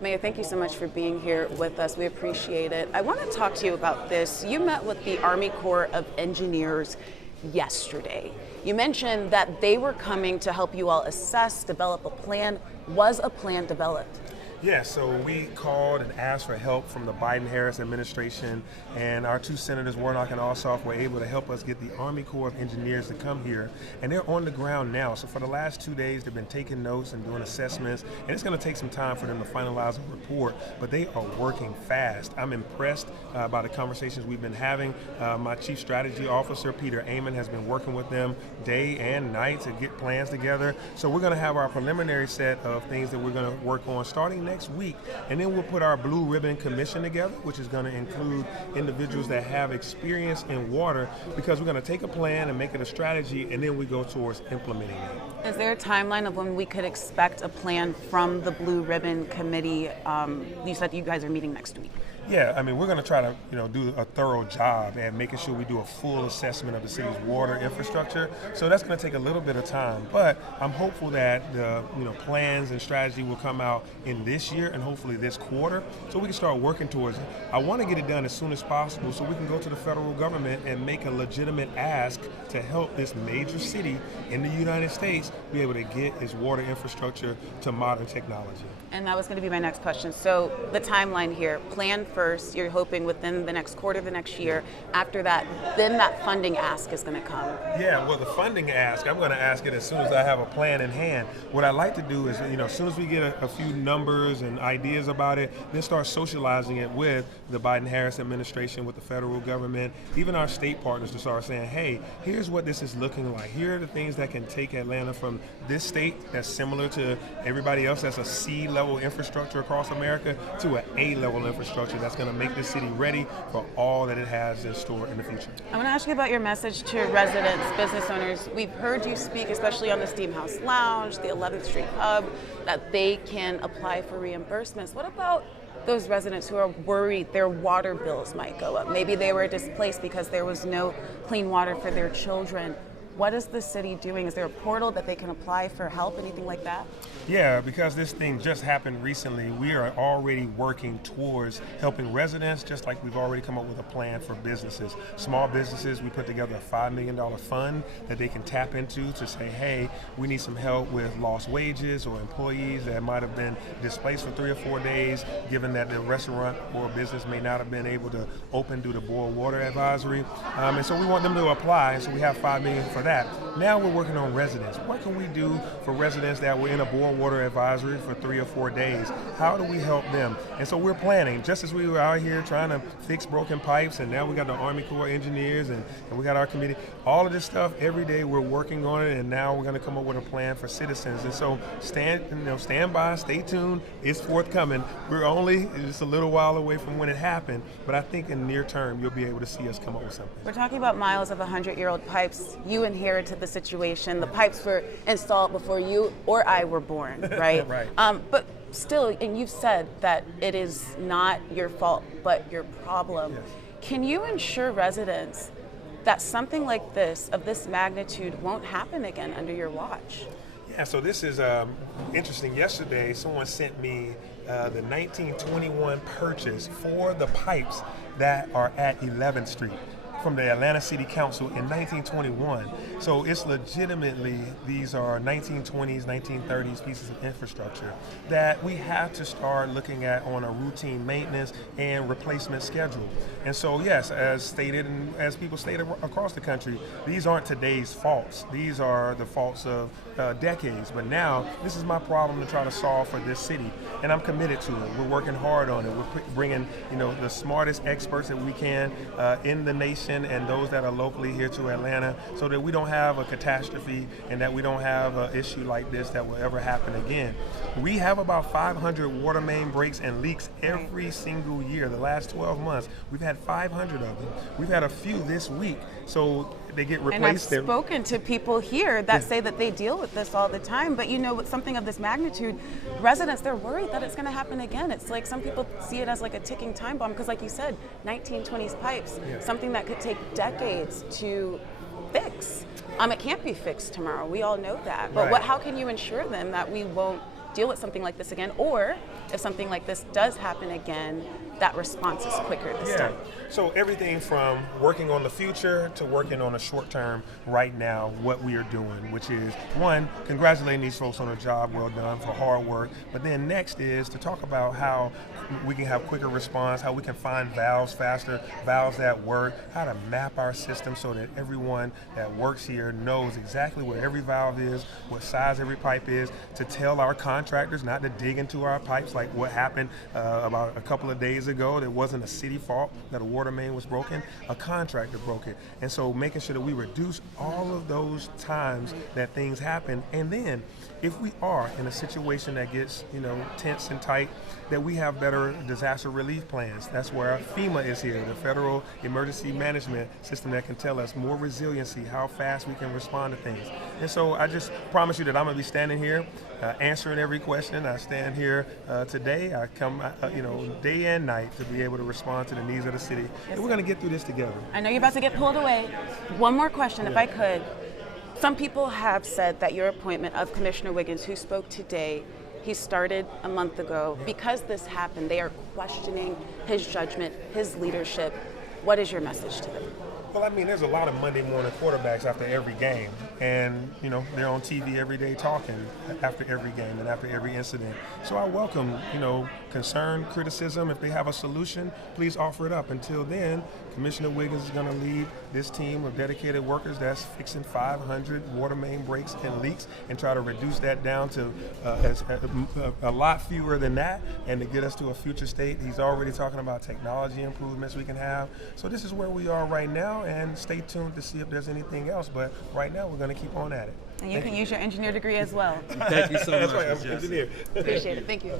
Mayor, thank you so much for being here with us. We appreciate it. I want to talk to you about this. You met with the Army Corps of Engineers yesterday. You mentioned that they were coming to help you all assess, develop a plan. Was a plan developed? Yeah, so we called and asked for help from the Biden-Harris administration, and our two senators, Warnock and Ossoff, were able to help us get the Army Corps of Engineers to come here, and they're on the ground now. So for the last 2 days, they've been taking notes and doing assessments, and it's going to take some time for them to finalize a report, but they are working fast. I'm impressed by the conversations we've been having. My Chief Strategy Officer, Peter Amon, has been working with them day and night to get plans together. So we're going to have our preliminary set of things that we're going to work on starting next week, and then we'll put our Blue Ribbon Commission together, which is going to include individuals that have experience in water, because we're going to take a plan and make it a strategy, and then we go towards implementing it. Is there a timeline of when we could expect a plan from the Blue Ribbon Committee? You said you guys are meeting next week. Yeah, I mean, we're going to try to, do a thorough job at making sure we do a full assessment of the city's water infrastructure. So that's going to take a little bit of time, but I'm hopeful that the, plans and strategy will come out in this year and hopefully this quarter, so we can start working towards it. I want to get it done as soon as possible so we can go to the federal government and make a legitimate ask to help this major city in the United States be able to get its water infrastructure to modern technology. And that was going to be my next question. So the timeline here, plan first, you're hoping within the next quarter of the next year. After that, then that funding ask is going to come. Yeah, well, the funding ask, I'm going to ask it as soon as I have a plan in hand. What I like to do is, as soon as we get a few numbers and ideas about it, then start socializing it with the Biden-Harris administration, with the federal government, even our state partners, to start saying, hey, here's what this is looking like. Here are the things that can take Atlanta from this state that's similar to everybody else, that's a C-level infrastructure across America, to an A-level infrastructure that's going to make this city ready for all that it has in store in the future. I want to ask you about your message to residents, business owners. We've heard you speak, especially on the Steam House Lounge, the 11th Street Hub, that they can apply for reimbursements. What about those residents who are worried their water bills might go up? Maybe they were displaced because there was no clean water for their children. What is the city doing? Is there a portal that they can apply for help, anything like that? Yeah, because this thing just happened recently, we are already working towards helping residents, just like we've already come up with a plan for businesses. Small businesses, we put together a $5 million fund that they can tap into to say, hey, we need some help with lost wages or employees that might have been displaced for 3 or 4 days, given that the restaurant or business may not have been able to open due to boil water advisory. And so we want them to apply, so we have $5 million for that. Now we're working on residents. What can we do for residents that were in a boil water advisory for 3 or 4 days? How do we help them? And so we're planning, just as we were out here trying to fix broken pipes, and now we got the Army Corps engineers and we got our committee. All of this stuff, every day we're working on it, and now we're going to come up with a plan for citizens. And so stand by, stay tuned. It's forthcoming. We're only just a little while away from when it happened, but I think in the near term you'll be able to see us come up with something. We're talking about miles of 100-year-old pipes. You inherited the situation. The pipes were installed before you or I were born, right? Right. But still, and you've said that it is not your fault, but your problem. Yes. Can you ensure residents that something like this, of this magnitude, won't happen again under your watch? Yeah, so this is interesting. Yesterday, someone sent me the 1921 purchase for the pipes that are at 11th Street from the Atlanta City Council in 1921. So it's legitimately, these are 1920s, 1930s pieces of infrastructure that we have to start looking at on a routine maintenance and replacement schedule. And so yes, as stated and as people stated across the country, these aren't today's faults. These are the faults of decades. But now this is my problem to try to solve for this city, and I'm committed to it. We're working hard on it. We're bringing the smartest experts that we can in the nation and those that are locally here to Atlanta, so that we don't have a catastrophe and that we don't have an issue like this that will ever happen again. We have about 500 water main breaks and leaks every single year. The last 12 months, we've had 500 of them. We've had a few this week. So they get replaced. And I've spoken to people here that say that they deal with this all the time, but with something of this magnitude, residents, they're worried that it's going to happen again. It's like some people see it as like a ticking time bomb, because like you said, 1920s pipes, something that could take decades to fix. It can't be fixed tomorrow. We all know that. But Right. how can you ensure them that we won't deal with something like this again? Or if something like this does happen again, that response is quicker this time? So everything from working on the future to working on the short term right now, what we are doing, which is, one, congratulating these folks on a job well done for hard work, but then next is to talk about how we can have quicker response, how we can find valves faster, valves that work, how to map our system so that everyone that works here knows exactly where every valve is, what size every pipe is, to tell our contractors not to dig into our pipes like what happened about a couple of days ago. It wasn't a city fault that a water main was broken, a contractor broke it. And so making sure that we reduce all of those times that things happen, and then if we are in a situation that gets, tense and tight, that we have better disaster relief plans. That's where FEMA is here, the Federal Emergency Management System, that can tell us more resiliency, how fast we can respond to things. And so I just promise you that I'm going to be standing here answering every question. I stand here today. I come, day and night to be able to respond to the needs of the city. And we're going to get through this together. I know you're about to get pulled away. One more question, if I could. Some people have said that your appointment of Commissioner Wiggins, who spoke today, he started a month ago. Because this happened, they are questioning his judgment, his leadership. What is your message to them? Well, there's a lot of Monday morning quarterbacks after every game, and they're on TV every day talking after every game and after every incident. So I welcome, concern, criticism. If they have a solution, please offer it up. Until then, Commissioner Wiggins is going to lead this team of dedicated workers that's fixing 500 water main breaks and leaks, and try to reduce that down to a lot fewer than that, and to get us to a future state. He's already talking about technology improvements we can have. So this is where we are right now, and stay tuned to see if there's anything else. But right now, we're going to keep on at it. And you can use your engineer degree as well. Thank you so much. That's right, I'm an engineer. Appreciate it. Thank you.